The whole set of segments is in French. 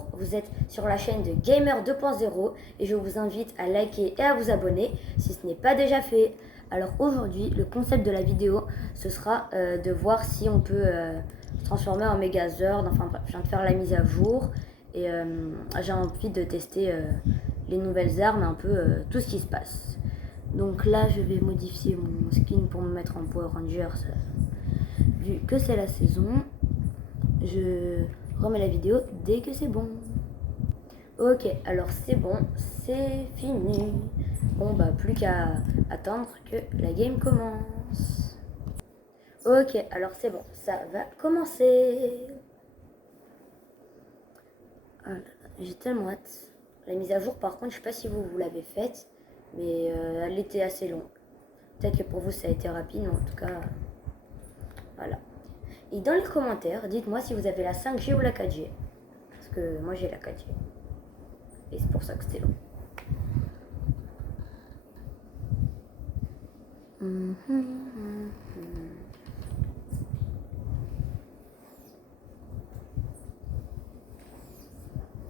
Bonjour, vous êtes sur la chaîne de Gamer 2.0 et je vous invite à liker et à vous abonner si ce n'est pas déjà fait. Alors aujourd'hui, le concept de la vidéo, ce sera de voir si on peut se transformer en Megazord. Enfin bref, je viens de faire la mise à jour et j'ai envie de tester les nouvelles armes, un peu tout ce qui se passe. Donc là, je vais modifier mon skin pour me mettre en Power Rangers, vu que c'est la saison. Je remets la vidéo dès que c'est bon. Ok, alors c'est bon, c'est fini. Bon bah plus qu'à attendre que la game commence. Ok, alors c'est bon, ça va commencer. Ah là là, j'ai tellement hâte. La mise à jour par contre, je sais pas si vous l'avez faite, mais elle était assez longue. Peut-être que pour vous ça a été rapide, mais en tout cas, voilà. Et dans les commentaires, dites-moi si vous avez la 5G ou la 4G. Parce que moi j'ai la 4G. Et c'est pour ça que c'était long.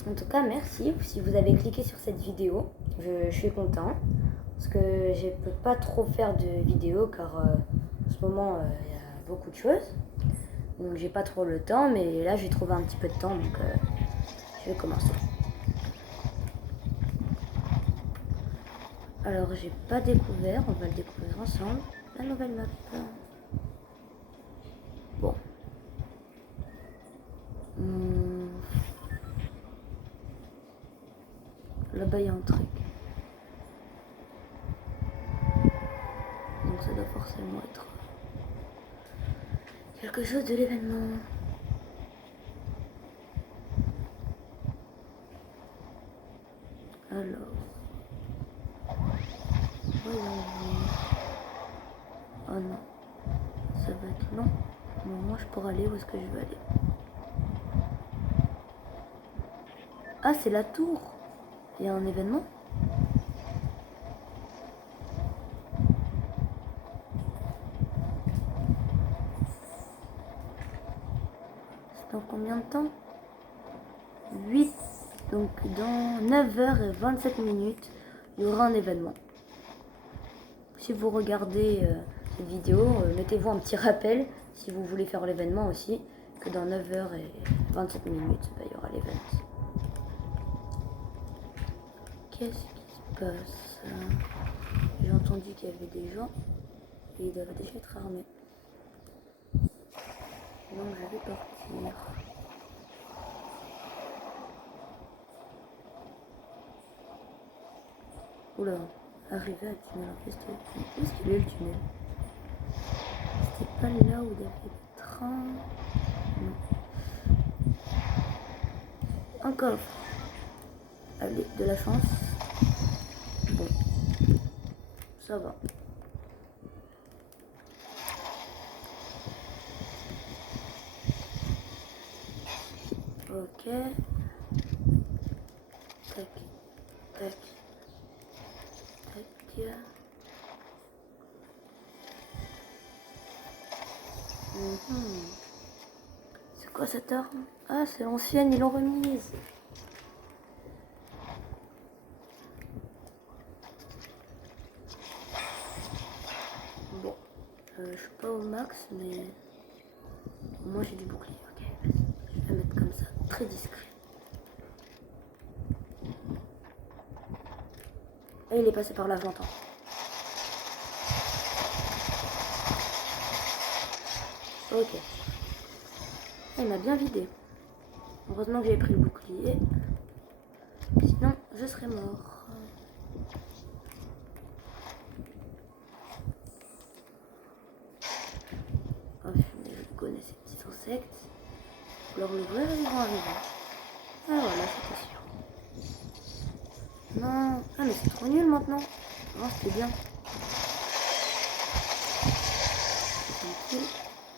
En tout cas, merci si vous avez cliqué sur cette vidéo. Je suis content. Parce que je ne peux pas trop faire de vidéos car en ce moment il y a beaucoup de choses. Donc j'ai pas trop le temps, mais là j'ai trouvé un petit peu de temps, donc je vais commencer. Alors j'ai pas découvert, on va le découvrir ensemble, la nouvelle map. Bon. Là-bas il y a un truc. Donc ça doit forcément être quelque chose de l'événement. Alors. Oh non. Ça va être long. Bon, moi je pourrais aller où est-ce que je veux aller. Ah, c'est la tour. Il y a un événement. C'est dans combien de temps? 8. Donc dans 9h27, il y aura un événement. Si vous regardez cette vidéo, mettez-vous un petit rappel si vous voulez faire l'événement aussi, que dans 9h27, bah, il y aura l'événement. Qu'est-ce qui se passe? J'ai entendu qu'il y avait des gens et ils doivent déjà être armés. Donc je vais partir. Oula, arrivé à tunnel infesté. Où est-ce qu'il est le tunnel? C'était pas là où il y avait le train. Non. Un coffre. Allez, de la chance. Bon. Ça va. Ok. Tac. Tac. Tac. C'est quoi cette arme? Ah, c'est l'ancienne, ils l'ont remise. Bon, je suis pas au max, mais moi j'ai du bouclier. Ok, je vais mettre comme ça, très discret. Et il est passé par là, je l'entends. Ok. Il m'a bien vidé. Heureusement que j'avais pris le bouclier. Sinon, je serais mort. Oh, je connais ces petits insectes. Faut leur l'ouvrir et ils vont arriver. Ah voilà, c'était sûr. Non. Ah mais c'est trop nul maintenant. Non, c'était bien.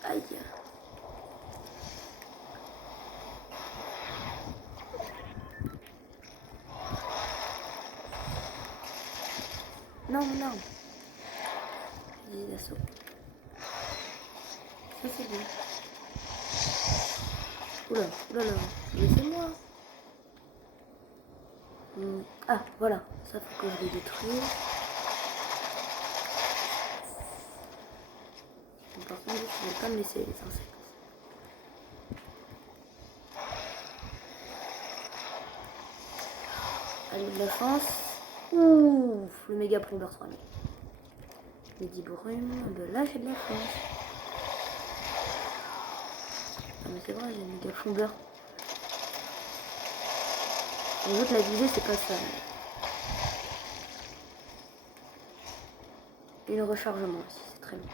Aïe. Non, non. J'ai des assauts. Ça c'est bien. Oula, oula là. Laissez-moi. Ah, voilà. Ça, faut que je les détruise. Bon, par contre, je ne vais pas me laisser les insectes. Allez, de la chance. Ouf, le méga plomber 3000. Les 10 brumes. Ben là, j'ai de la chance. Ah, mais c'est vrai, j'ai le méga plomber. En fait, la visée, c'est pas ça. Et le rechargement aussi, c'est très bien.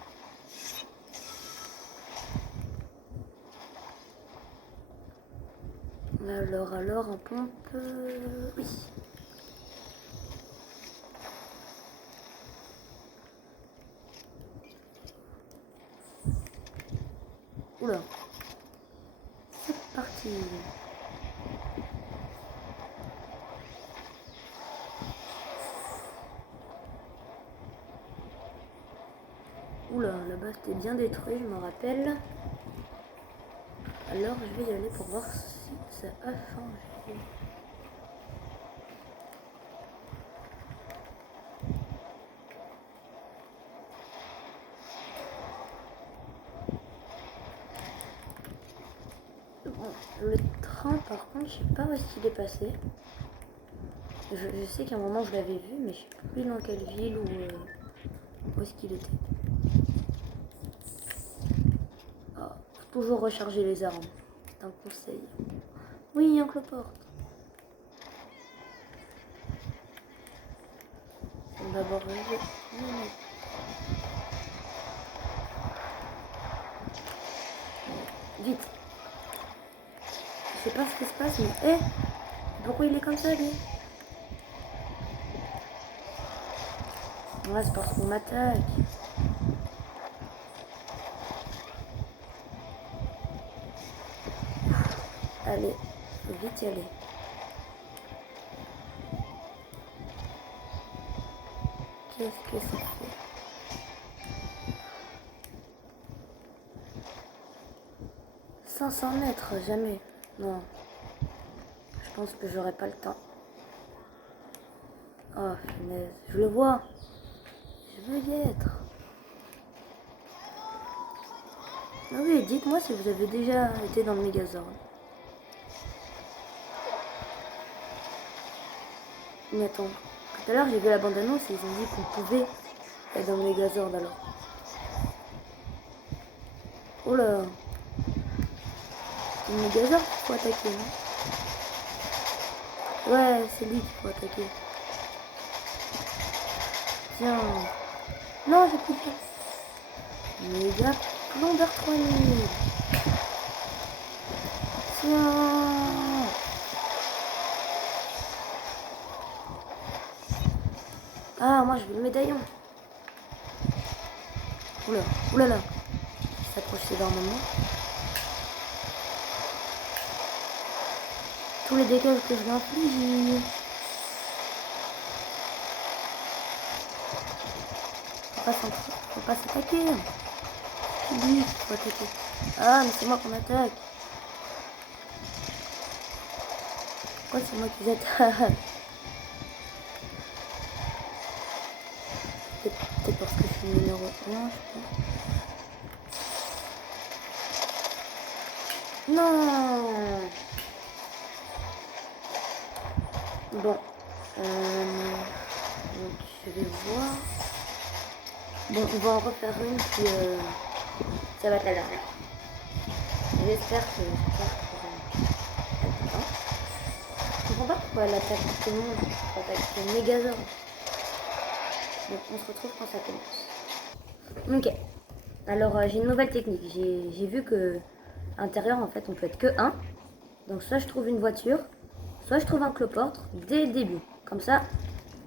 Alors, en pompe... oui. Oula. C'est parti. Oula, là-bas c'était bien détruit, je me rappelle. Alors je vais y aller pour voir si ça a changé. Bon, le train par contre, je sais pas où est-ce qu'il est passé. Je sais qu'à un moment je l'avais vu, mais je sais plus dans quelle ville ou où est-ce qu'il était. Oh, faut toujours recharger les armes, c'est un conseil. Oui, un cloporte. On va d'abord relever. Vite. Je sais pas ce qui se passe, mais pourquoi il est comme ça lui? Ouais, c'est parce qu'on m'attaque. Allez, faut vite y aller. Qu'est-ce que ça fait? « 500 mètres, jamais. Non. Je pense que j'aurai pas le temps. Oh, punaise. Je le vois. Je veux y être. Ah oui, dites-moi si vous avez déjà été dans le Megazord. Mais attends. Tout à l'heure, j'ai vu la bande-annonce et ils ont dit qu'on pouvait être dans le Megazord alors. Oh là. Le Megazord qu'il faut attaquer, non? Ouais, c'est lui qu'il faut attaquer. Tiens. Non, j'ai plus de place. Méga plomber 3000. Tiens. Ah, moi je veux le médaillon. Oula, oulala. Il s'approche sévèrement. Tous les dégâts que je vais infliger. Faut pas s'attaquer. Oui, faut attaquer. Ah, mais c'est moi qu'on attaque. Pourquoi c'est moi qui attaque? Peut-être parce que je suis numéro 1, je pense. Non. Bon. Donc, je vais voir. Bon, on va en refaire une, puis ça va être la dernière. J'espère que je comprends pas pourquoi elle attaque tout le monde. Elle attaque le Megazord. Donc, on se retrouve quand ça commence. Ok. Alors, j'ai une nouvelle technique. J'ai vu que à l'intérieur, en fait, on peut être que un. Donc, soit je trouve une voiture, soit je trouve un cloporte dès le début. Comme ça,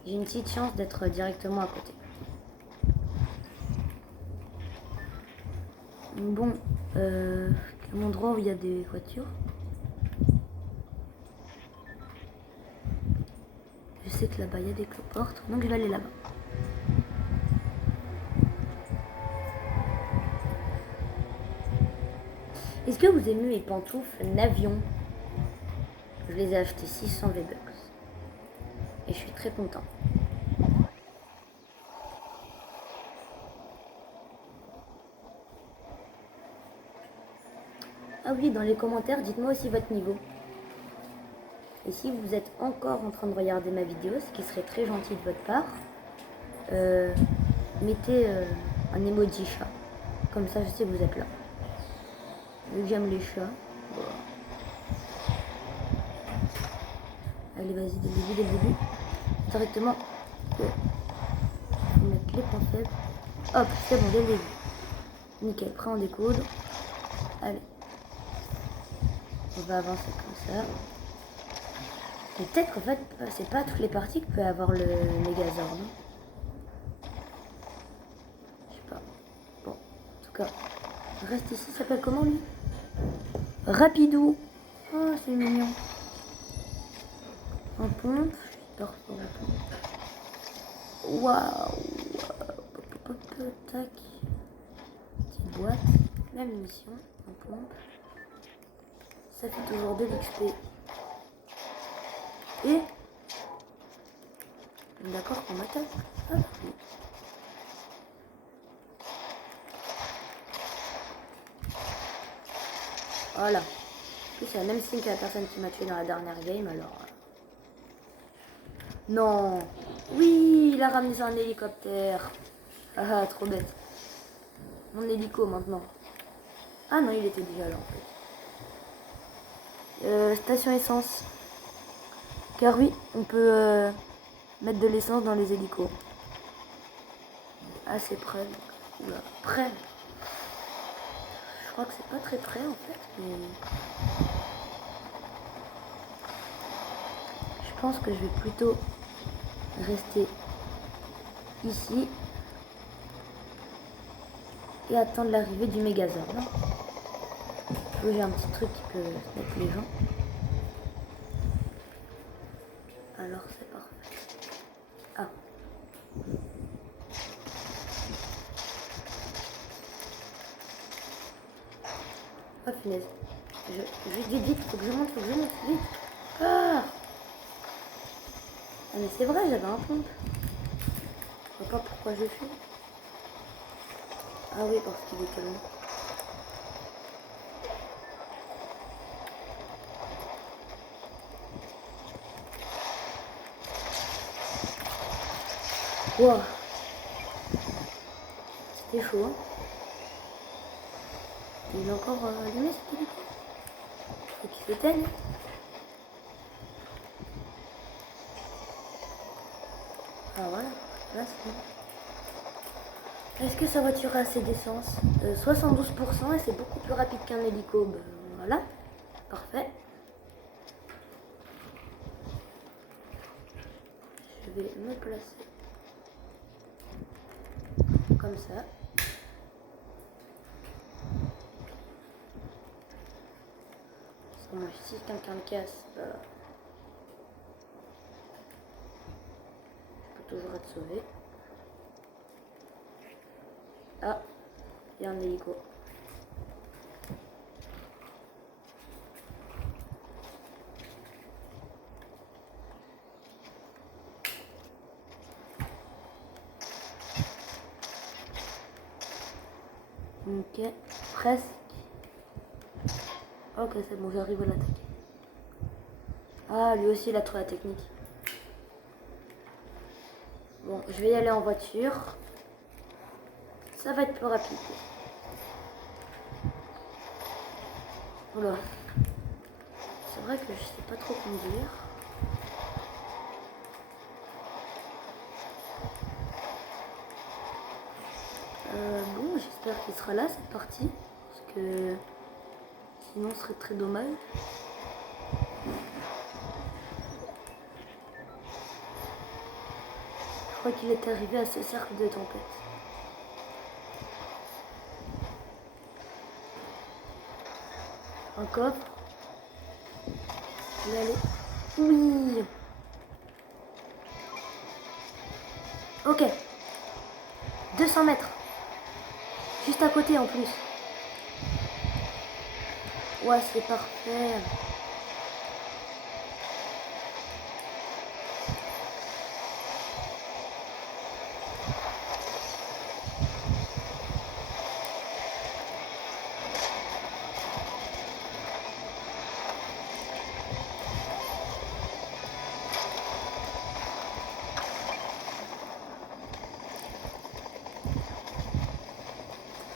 j'ai une petite chance d'être directement à côté. Bon, un endroit où il y a des voitures. Je sais que là-bas il y a des cloportes, donc je vais aller là-bas. Est-ce que vous aimez mes pantoufles Navion? Je les ai achetées 600 V-Bucks. et je suis très content. Ah oui, dans les commentaires, dites-moi aussi votre niveau. Et si vous êtes encore en train de regarder ma vidéo, ce qui serait très gentil de votre part, mettez un emoji chat. Comme ça, je sais que vous êtes là. Vu que j'aime les chats. Bon. Allez, vas-y, dès le début. Directement. Je vais mettre les points faibles. Hop, c'est bon, dès le début. Nickel, prêt en découdre. Allez. On va avancer comme ça. Et peut-être qu'en fait, c'est pas toutes les parties que peut avoir le Megazord. Je sais pas. Bon, en tout cas, reste ici. S'appelle comment lui? Rapidou. Oh, c'est mignon. En pompe. J'adore pour la pompe. Waouh. Tac. Petite boîte. Même mission. En pompe. Ça fait toujours de l'XP. Et d'accord qu'on m'attaque. Ah, oui. Voilà. En plus, c'est la même skin que la personne qui m'a tué dans la dernière game, alors. Non. Oui, il a ramené ça en hélicoptère. Ah, trop bête. Mon hélico maintenant. Ah non, il était déjà là en fait. Station essence. Car oui, on peut mettre de l'essence dans les hélicos. Ah, c'est prêt. Oula, prêt. Je crois que c'est pas très près en fait, mais je pense que je vais plutôt rester ici et attendre l'arrivée du Megazord. J'ai un petit truc qui peut mettre les gens. Alors c'est parfait. Ah. Oh punaise. Vite, faut que je monte, vite. Ah, mais c'est vrai, j'avais un pompe. Je vois pas pourquoi je fais. Ah oui, parce qu'il est tellement. Wow. C'était chaud, hein. Il est encore allumé cet hélico. Faut qu'il s'éteigne. Ah voilà, là c'est bon. Est-ce que sa voiture a assez d'essence? 72% et c'est beaucoup plus rapide qu'un hélico. Ben, voilà, parfait. Je vais me placer comme ça. Bon, si quelqu'un le casse, je peux toujours être sauvé. Ah, il y a un hélico. Ok, presque. Ok, c'est bon, j'arrive à l'attaquer. Ah, lui aussi, il a trouvé la technique. Bon, je vais y aller en voiture. Ça va être plus rapide. Voilà. C'est vrai que je sais pas trop conduire. Bon, j'espère qu'il sera là, cette partie. Parce que sinon, ce serait très dommage. Je crois qu'il est arrivé à ce cercle de tempête. Un coffre. Je vais aller. Oui. Ok. 200 mètres. Juste à côté en plus. Ouais, c'est parfait.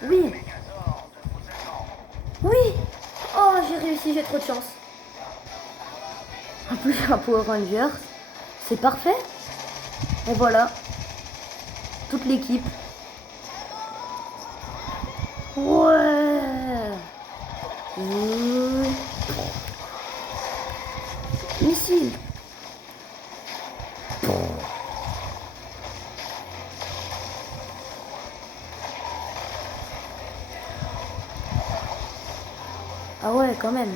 Oui. Oui. Oh, j'ai réussi, j'ai trop de chance. En plus, j'ai un Power Rangers. C'est parfait. Et voilà. Toute l'équipe. Ouais. Missile. Ah ouais, quand même.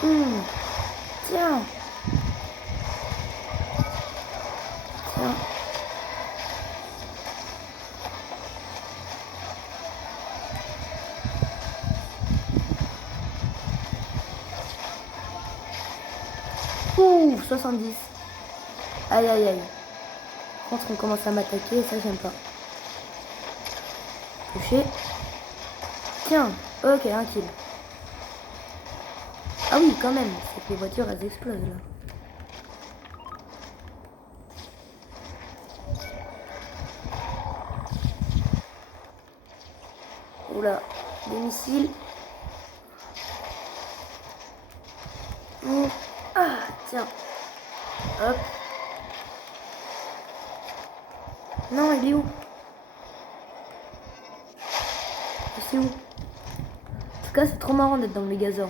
Tiens. Tiens. Ouh, 70. Aïe, aïe, aïe. Je pense qu'on commence à m'attaquer, ça j'aime pas. Touché. Tiens, ok, un kill. Ah oui, quand même, c'est que les voitures, elles explosent là. Oula, des missiles. Ah, tiens. Hop. Non, il est où? C'est où? En tout cas, c'est trop marrant d'être dans le Megazord.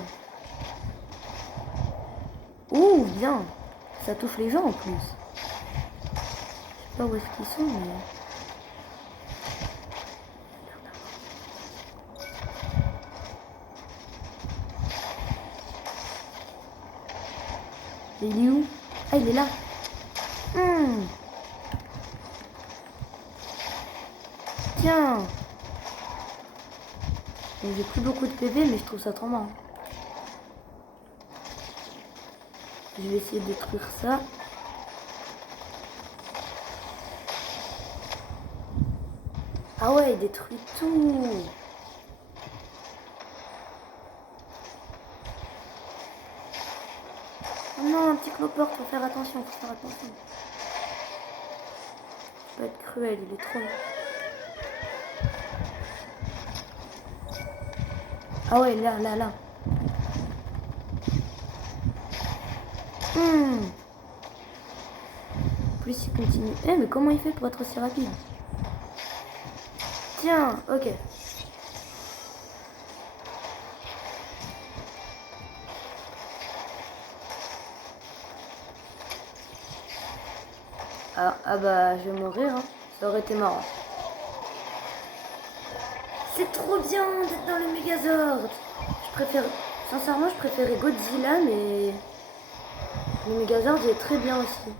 Ouh, bien. Ça touche les gens en plus. Je sais pas où est-ce qu'ils sont, mais... Il est où? Ah, il est là. Tiens. J'ai plus beaucoup de PV, mais je trouve ça trop marrant. Je vais essayer de détruire ça. Ah ouais, il détruit tout. Oh non, un petit clopeur, faut faire attention, faut faire attention. Faut pas être cruel, il est trop... Ah ouais, là, là, là. Plus il continue. Eh, mais comment il fait pour être aussi rapide? Tiens, ok. Ah bah, je vais mourir, hein. Ça aurait été marrant. C'est trop bien d'être dans le Megazord. Je préfère... Sincèrement, je préférais Godzilla, mais... Le Megazord, il est très bien aussi.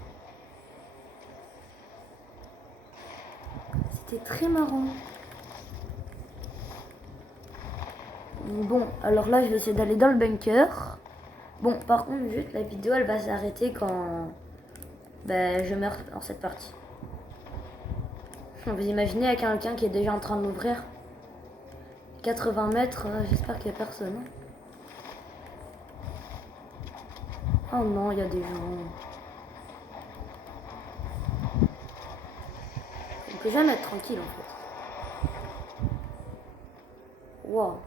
C'était très marrant. Bon, alors là, je vais essayer d'aller dans le bunker. Bon, par contre, juste la vidéo, elle va s'arrêter quand je meurs dans cette partie. Vous imaginez avec quelqu'un qui est déjà en train de m'ouvrir 80 mètres, j'espère qu'il n'y a personne. Oh non, il y a des gens. On peut jamais être tranquille en fait. Wow.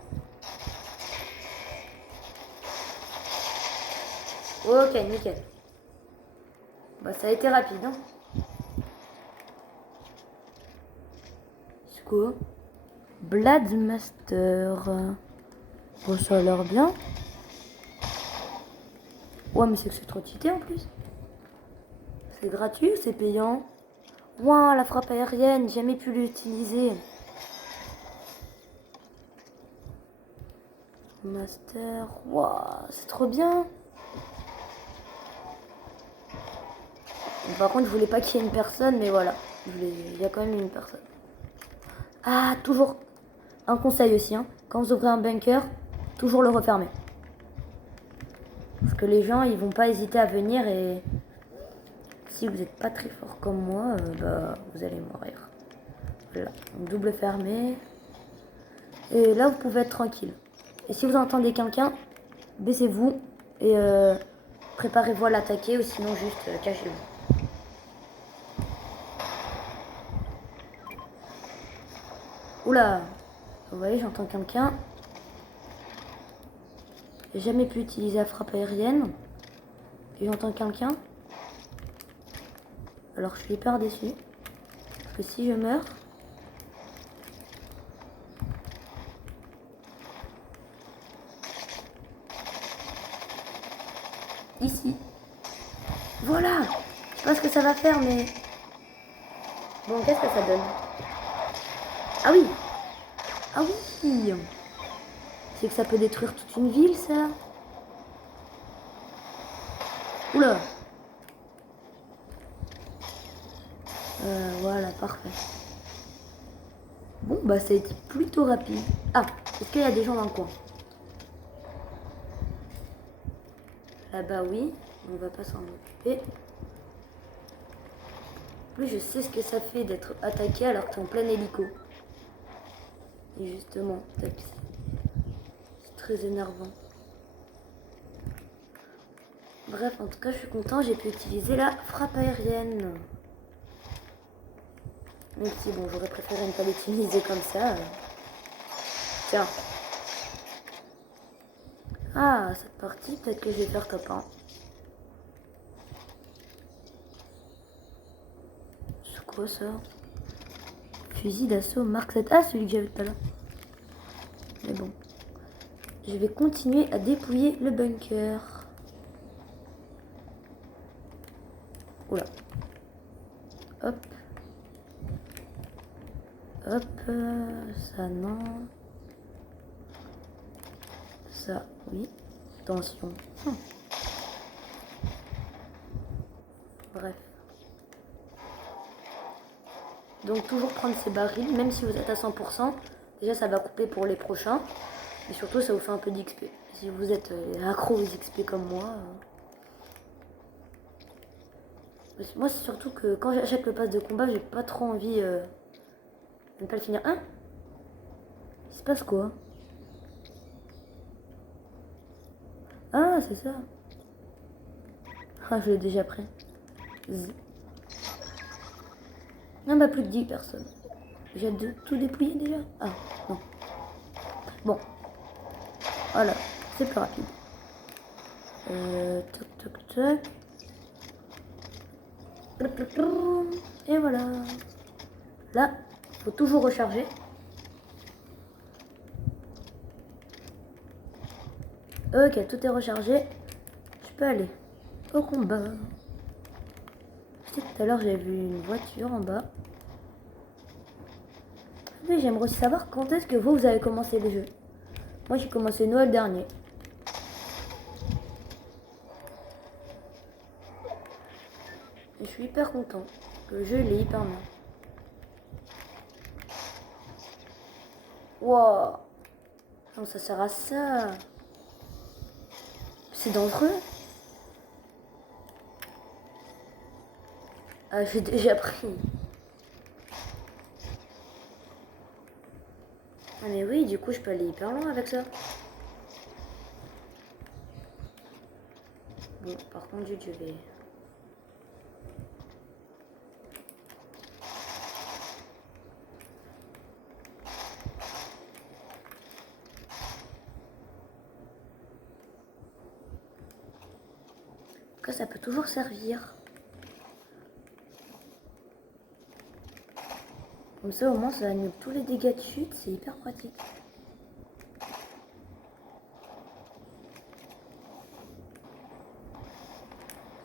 Ok, nickel. Bah ça a été rapide, hein. C'est quoi? Bladmaster. Bon, ça a l'air bien. Ouais, mais c'est que c'est trop cheaté en plus. C'est gratuit ou c'est payant? Ouah, la frappe aérienne, jamais pu l'utiliser. Master, ouah, c'est trop bien. Par contre, je voulais pas qu'il y ait une personne, mais voilà. Il y a quand même une personne. Ah, toujours un conseil aussi, hein. Quand vous ouvrez un bunker, toujours le refermer. Parce que les gens, ils vont pas hésiter à venir et si vous n'êtes pas très fort comme moi, vous allez mourir. Voilà, donc double fermé. Et là, vous pouvez être tranquille. Et si vous entendez quelqu'un, baissez-vous et préparez-vous à l'attaquer ou sinon juste cachez-vous. Oula, Vous voyez, j'entends quelqu'un. J'ai jamais pu utiliser la frappe aérienne. Et j'entends quelqu'un. Alors je suis hyper déçue. Parce que si je meurs... Ici. Voilà. Je sais pas ce que ça va faire, mais... Bon, qu'est-ce que ça donne? Ah oui. Ah oui. C'est que ça peut détruire toute une ville, ça. Oula. Voilà, parfait. Bon, bah ça a été plutôt rapide. Ah, est-ce qu'il y a des gens dans le coin? Là-bas, oui. On va pas s'en occuper. Oui, je sais ce que ça fait d'être attaqué alors que t'es en plein hélico. Et justement, tape. C'est très énervant. Bref, en tout cas, je suis content, j'ai pu utiliser la frappe aérienne. Même si, bon, j'aurais préféré ne pas l'utiliser comme ça. Tiens. Ah, cette partie, peut-être que je vais faire top 1. C'est quoi ça? Fusil d'assaut Mark 7. Ah, celui que j'avais tout à l'heure. Mais bon. Je vais continuer à dépouiller le bunker. Oula. Hop. Hop. Ça, non. Ça, oui. Attention. Bref. Donc toujours prendre ces barils, même si vous êtes à 100%. Déjà, ça va couper pour les prochains. Et surtout, ça vous fait un peu d'XP. Si vous êtes accro aux XP comme moi. Moi, c'est surtout que quand j'achète le pass de combat, j'ai pas trop envie de ne pas le finir. Hein? Il se passe quoi? Ah, c'est ça. Ah, je l'ai déjà pris. Non, bah plus de 10 personnes. J'ai tout dépouillé déjà? Ah, non. Bon. Voilà, c'est plus rapide. Toc, toc, toc. Et voilà. Là, faut toujours recharger. Ok, tout est rechargé. Je peux aller au combat. Je sais que tout à l'heure, j'ai vu une voiture en bas. Mais j'aimerais aussi savoir quand est-ce que vous avez commencé le jeu. Moi, j'ai commencé Noël dernier. Et je suis hyper content. Le jeu, il est hyper bien. Wow. Non, ça sert à ça. C'est dangereux. Ah, j'ai déjà pris. Ah mais oui, du coup, je peux aller hyper loin avec ça. Bon, par contre, je vais... Ça peut toujours servir. Comme ça, au moins, ça annule tous les dégâts de chute. C'est hyper pratique.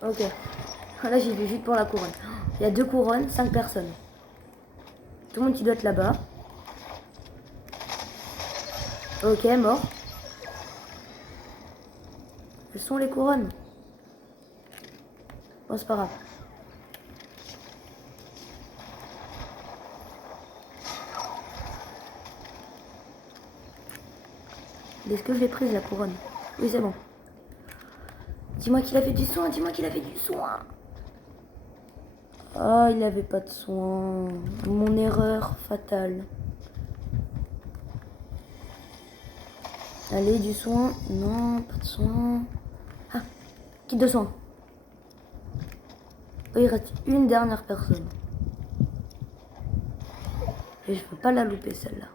Ok. Là, j'y vais juste pour la couronne. Il y a 2 couronnes, 5 personnes. Tout le monde qui doit être là-bas. Ok, mort. Elles sont les couronnes. Bon, c'est pas grave. Est-ce que je l'ai prise la couronne? Oui, c'est bon. Dis-moi qu'il a fait du soin, dis-moi qu'il a fait du soin. Ah, il avait pas de soin. Mon erreur fatale. Allez, du soin. Non, pas de soin. Ah, kit de soin. Oh, il reste une dernière personne. Et je peux pas la louper celle-là.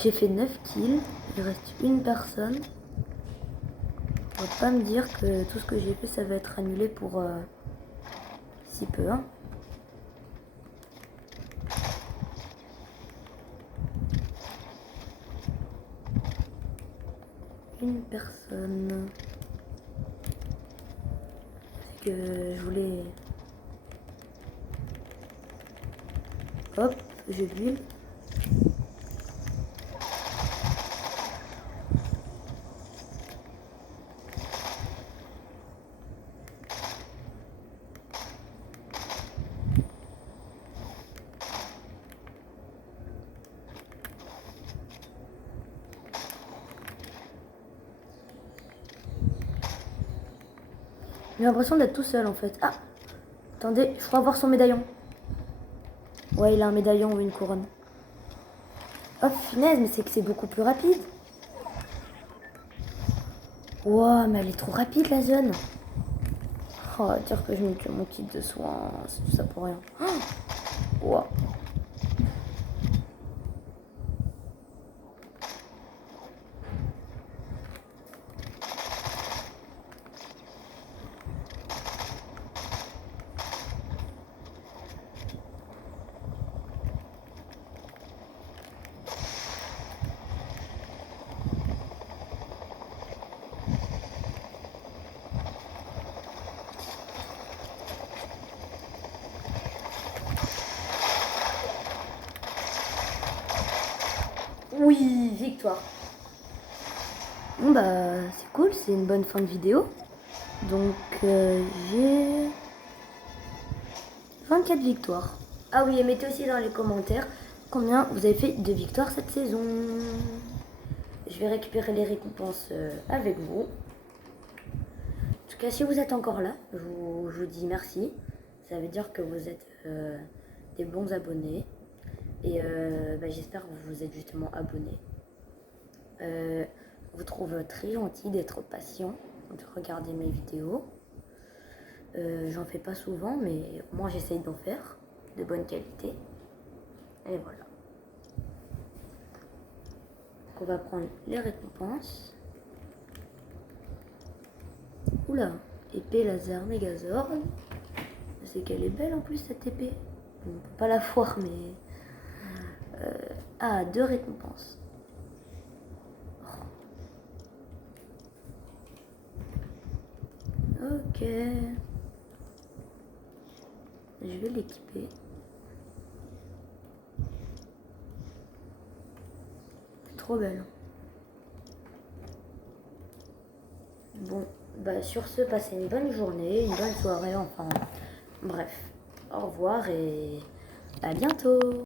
J'ai fait 9 kills, il reste une personne. On va pas me dire que tout ce que j'ai fait ça va être annulé pour si peu. Hein. Une personne. Parce que je voulais... Hop, j'ai de l'huile. J'ai l'impression d'être tout seul en fait. Ah, attendez, je crois voir son médaillon. Ouais, il a un médaillon ou une couronne. Oh, finesse, mais c'est que c'est beaucoup plus rapide. Wow, mais elle est trop rapide la zone. Oh, dire que je me tue mon kit de soin, c'est tout ça pour rien. Oh, wow. Oui, victoire. Bon bah c'est cool, c'est une bonne fin de vidéo. Donc j'ai 24 victoires. Ah oui, et mettez aussi dans les commentaires combien vous avez fait de victoires cette saison. Je vais récupérer les récompenses avec vous. En tout cas, si vous êtes encore là, je vous dis merci. Ça veut dire que vous êtes des bons abonnés. Et j'espère que vous êtes justement abonnés. Je vous trouve très gentil d'être patient, de regarder mes vidéos. J'en fais pas souvent, mais moi j'essaye d'en faire de bonne qualité. Et voilà. Donc on va prendre les récompenses. Oula, épée laser Megazord. C'est qu'elle est belle en plus cette épée. On peut pas la voir, mais... Ah, 2 récompenses. Ok. Je vais l'équiper. Trop belle. Bon, bah sur ce, passez une bonne journée, une bonne soirée, enfin bref. Au revoir et à bientôt.